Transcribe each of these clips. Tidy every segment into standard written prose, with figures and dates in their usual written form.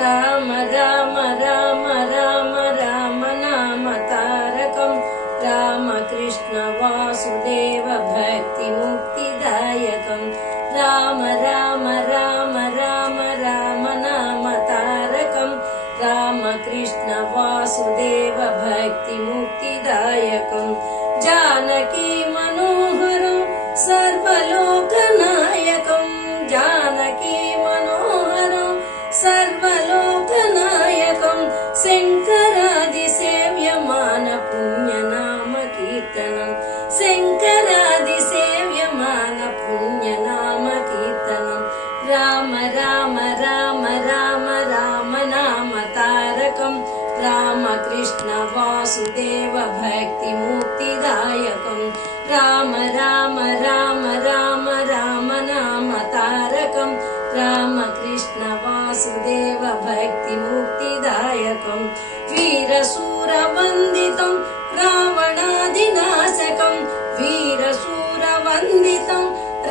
राम राम राम राम राम नाम तारकं रामकृष्ण वासुदेव भक्ति मुक्तिदायकं राम राम राम राम राम नाम तारकं रामकृष्ण वासुदेव भक्ति मुक्तिदायकं जानकी मनोहरं सर्वलोकनायकं जानकी मनोहरं सर्वलोकनायकं शङ्करादिसेव्यमान पुण्यनाम कीर्तनं शङ्करादिसेव्यमान पुण्यनाम कीर्तनं राम राम राम राम राम नाम तारकं रामकृष्ण वासुदेव भक्ति मुक्तिदायकं राम राम राम राम राम नाम तारकं रामकृष्ण वासुदेव भक्ति मुक्तिदायकं वीरशूरवन्दितं रावणादिनाशकं वीरशूरवन्दितं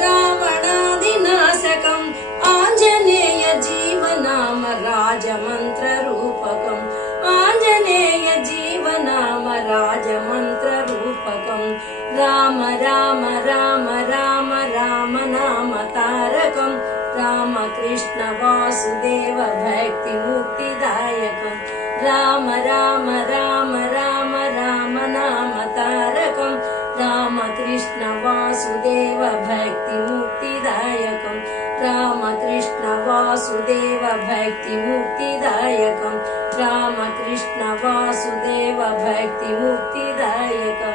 रावणादिनाशकं आञ्जनेय जीवनाम राजमन्त्ररूपकं आञ्जनेय जीवनाम राजमन्त्ररूपकं राम राम राम राम राम नाम तारकं रामकृष्ण वासुदेव भक्ति मुक्तिदायकं राम राम राम राम राम नाम तारकं रामकृष्ण वासुदेव भक्ति मुक्तिदायकं रामकृष्ण वासुदेव भक्ति मुक्तिदायकं रामकृष्ण वासुदेव भक्ति मुक्तिदायकं